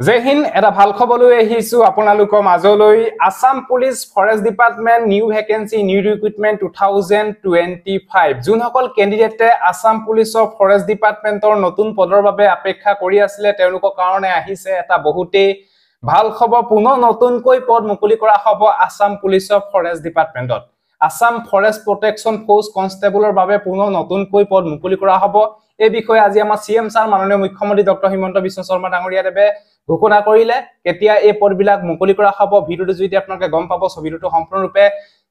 জয় হিন্দ এটা ভাল খবৰ লৈ আহিছো আপোনালোকৰ মাজলৈ Assam police forest department new vacancy new recruitment 2025 যোনসকল ক্যান্ডিডেটে আসাম পুলিচৰ ফৰেষ্ট ডিপাৰ্টমেন্টৰ নতুন পদৰ বাবে অপেক্ষা কৰি আছিল তেওঁলোকৰ কাৰণে আহিছে এটা বহুতেই ভাল খবৰ পুনৰ নতুনকৈ পদ মুকলি কৰা হ'ব আসাম পুলিচৰ ফৰেষ্ট ডিপাৰ্টমেন্টত আসাম ফৰেষ্ট প্ৰটেকচন ফোৰ্স কনষ্টেবলৰ বাবে পুনৰ নতুনকৈ পদ মুকলি কৰা হ'ব এই বিষয়ে আজি আমাৰ সিএম স্যাৰ মাননীয় মুখ্যমন্ত্ৰী ডক্টৰ হিমন্ত বিশ্ব শৰ্মা ডাঙৰীয়া দেৱে ঘোষণা কৰিলে কেতিয়া এই পদবিলাক মুকলি কৰা হ'ব ভিডিওটো যদি আপোনালোকে গম পাব ভিডিওটো সম্পূৰ্ণৰূপে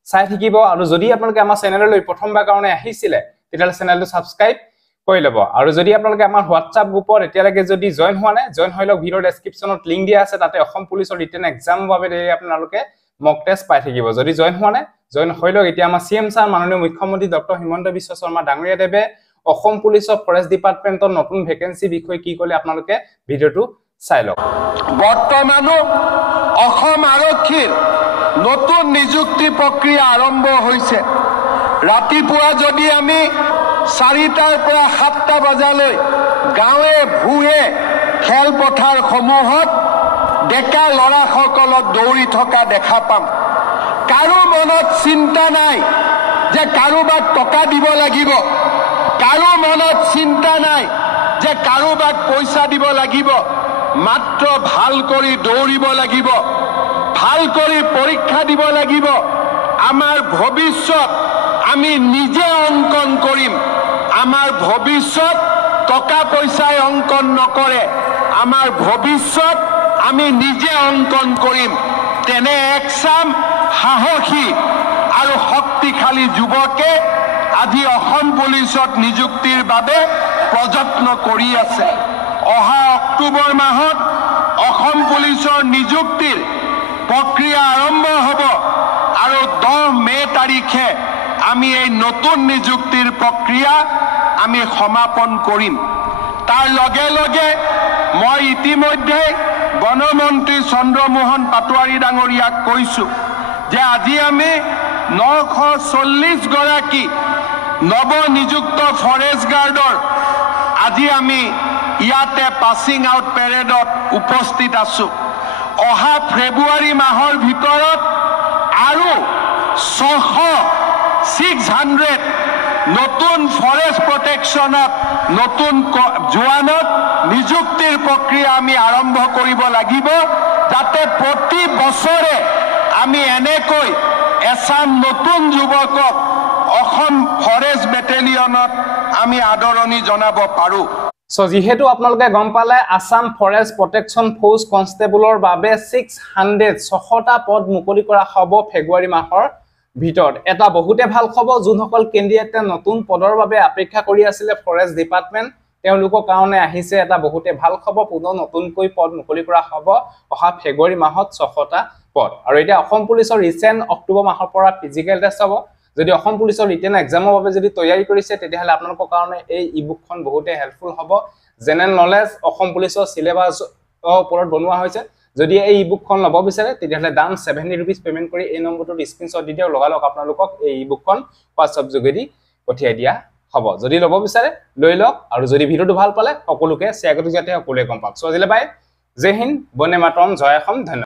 চাই থাকিব আৰু যদি আপোনালোকে আমাৰ চেনেললৈ প্ৰথমবাৰ কাৰণে আহিছিলে তেতিয়ালে চেনেলটো সাবস্ক্ৰাইব কৰি লব আৰু যদি আপোনালোকে আমাৰ WhatsApp গ্ৰুপত এতিয়ালৈকে যদি জয়েন হোৱা নাই জয়েন হৈ লওক ভিডিওৰ ডেসক্ৰিপচনত লিংক দিয়া আছে তাতে অসম পুলিচৰ ৰিটেন এক্সাম বাবে আপোনালোকে মক টেষ্ট পাই থাকিব যদি জয়েন হোৱা নাই জয়েন হৈ লওক এতিয়া আমাৰ সিএম স্যাৰ মাননীয় মুখ্যমন্ত্ৰী ডক্টৰ হিমন্ত বিশ্ব শৰ্মা ডাঙৰীয়া দেৱে অসম পুলিচৰ ফৰেষ্ট ডিপাৰ্টমেন্টৰ নতুন ভ্যাকেন্সি বিষয়ে কি কলে আপোনালোকে ভিডিওটো চাই লওক বৰ্তমানো অসম আৰক্ষীৰ নতুন নিযুক্তি প্ৰক্ৰিয়া আৰম্ভ হৈছে ৰাতিপুৱা যদি আমি 4টাৰ পৰা 7টা বজালৈ গাঁৱে ভূঞে খেলপথাৰ সমূহত ডেকা লৰাসকলক দৌৰি থকা দেখা পাম কাৰো মনত চিন্তা নাই যে কাৰোবাক টকা দিব লাগিব কাৰো মনত চিন্তা নাই যে কাৰোবাক পইচা দিব লাগিব মাত্ৰ ভাল কৰি দৌৰিব লাগিব ভাল কৰি পৰীক্ষা দিব লাগিব আমাৰ ভৱিষ্যত আমি নিজে অংকন কৰিম আমাৰ ভৱিষ্যত টকা পইচাই অংকন নকৰে আমাৰ ভৱিষ্যত আমি নিজে অংকন কৰিম তেনে একসাম সাহসী আৰু শক্তিশালী যুৱকে আজি অসম পুলিচত নিযুক্তিৰ বাবে প্ৰযত্ন কৰি আছে অহা অক্টোবৰ মাহত অসম পুলিচৰ নিযুক্তিৰ প্ৰক্ৰিয়া আৰম্ভ হ'ব আৰু 10 মে তাৰিখে আমি এই নতুন নিযুক্তিৰ প্ৰক্ৰিয়া আমি সমাপন কৰিম তাৰ লগে লগে মই ইতিমধ্যে বনমন্ত্ৰী চন্দ্ৰমোহন পাটোৱাৰী ডাঙৰীয়াক কৈছো যে আজি আমি 940 গৰাকী নৱ নিযুক্ত ফৰেষ্ট গাৰ্ডৰ আজি আমি ইয়াতে পাছিং আউট পেৰেডত উপস্থিত আছো অহা ফেব্ৰুৱাৰী মাহৰ ভিতৰত আৰু 600 নতুন ফৰেষ্ট প্ৰটেকচনত নতুন জোৱানত নিযুক্তিৰ প্ৰক্ৰিয়া আমি আৰম্ভ কৰিব লাগিব যাতে প্ৰতি বছৰে আমি এনেকৈ এছাম নতুন যুৱকক অসম ফৰেষ্ট বেটেলিয়নত আমি আদৰণি জনাব পাৰো সো যেহেতু আপোনালোকে গম পালে আসাম ফৰেষ্ট প্ৰটেকচন ফোৰ্স কনষ্টেবলৰ বাবে 600টা পদ মুকলি কৰা হ'ব ফেব্ৰুৱাৰী মাহৰ ভিতৰত এটা বহুতে ভাল খবৰ যোনসকল ক্যান্ডিডেটে নতুন পদৰ বাবে অপেক্ষা কৰি আছিল ফৰেষ্ট ডিপাৰ্টমেন্ট তেওঁলোকৰ কাৰণে আহিছে এটা বহুতে ভাল খবৰ পুনৰ নতুনকৈ পদ মুকলি কৰা হ'ব অহা ফেব্ৰুৱাৰী মাহত 600টা পদ আৰু এটা অসম পুলিচৰ ৰিসেন্ট অক্টোবৰ মাহৰ পৰা ফিজিক্যাল টেষ্ট হ'ব যদি অসম পুলিচৰ ৰিটেন এক্সামৰ বাবে যদি তৈয়াৰী কৰিছে তেতিয়াহলে আপোনালোকৰ কাৰণে এই ইবুকখন বহুতে হেল্পফুল হ'ব জেনাৰেল নলেজ অসম পুলিচৰ সিলেবাস ওপৰত বনোৱা হৈছে যদি এই ইবুকখন লব বিচাৰে তেতিয়াহলে দাম 70 रुपीस পেমেন্ট কৰি এই নম্বৰটোত স্ক্ৰিনশ্বট দি দিও লগালক আপোনালোকক এই ইবুকখন WhatsApp যোগেদি পঠিয়াই দিয়া হ'ব যদি লব বিচাৰে লৈ লওক আৰু যদি ভিডিওটো ভাল পালে সকলোকে শেয়াৰ কৰি যাতে সকলোৱে গম পাওক সো আজিলে বাই জয় হিন্দ বন্দে মাতৰম জয় অসম ধন্যবাদ